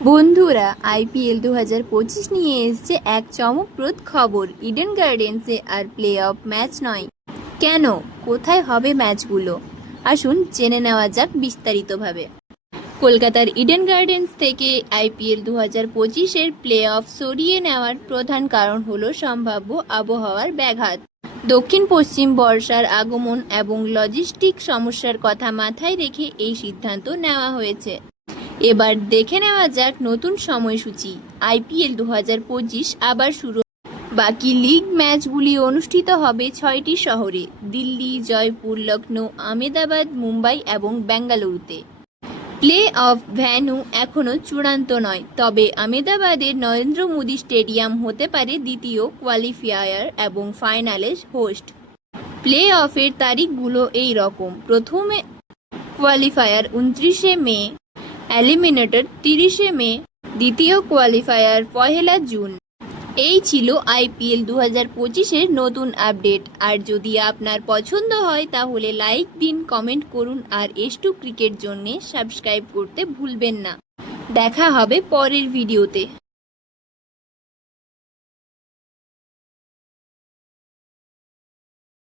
বন্ধুরা, আইপিএল 2025 নিয়ে এসেছে এক চমকপ্রদ খবর। Eden গার্ডেন্সে R play of match নয়। কেন, কোথায় হবে ম্যাচগুলো? আসুন জেনে নেওয়া যাক বিস্তারিতভাবে। কলকাতার ইডেন গার্ডেন্স থেকে আইপিএল 2025-এর প্লে অফ সরিয়ে নেওয়ার প্রধান কারণ হলো সম্ভাব্য আবহাওয়ার ব্যাঘাত। দক্ষিণ পশ্চিম বর্ষার আগমন এবং লজিস্টিক সমস্যার কথা মাথায় রেখে এই সিদ্ধান্ত নেওয়া হয়েছে। এবার দেখে নেওয়া যাক নতুন সময়সূচি। আইপিএল 2025 আবার শুরু। বাকি লিগ ম্যাচগুলি অনুষ্ঠিত হবে 6টি শহরে: দিল্লি, জয়পুর, লখনৌ, আহমেদাবাদ, মুম্বাই এবং বেঙ্গালুরুতে। প্লে অফ ভেন্যু এখনও চূড়ান্ত নয়, তবে আহমেদাবাদের নরেন্দ্র মোদী স্টেডিয়াম হতে পারে দ্বিতীয় কোয়ালিফায়ার এবং ফাইনালের হোস্ট। প্লে অফের তারিখগুলো এই রকম: প্রথমে কোয়ালিফায়ার 29শে মে, এলিমিনেটর 30শে মে, দ্বিতীয় কোয়ালিফায়ার 1 জুন। এই ছিল আইপিএল 2025-এর নতুন আপডেট। আর যদি আপনার পছন্দ হয় তাহলে লাইক দিন, কমেন্ট করুন আর S2 ক্রিকেট জন্য সাবস্ক্রাইব করতে ভুলবেন না। দেখা হবে পরের ভিডিওতে।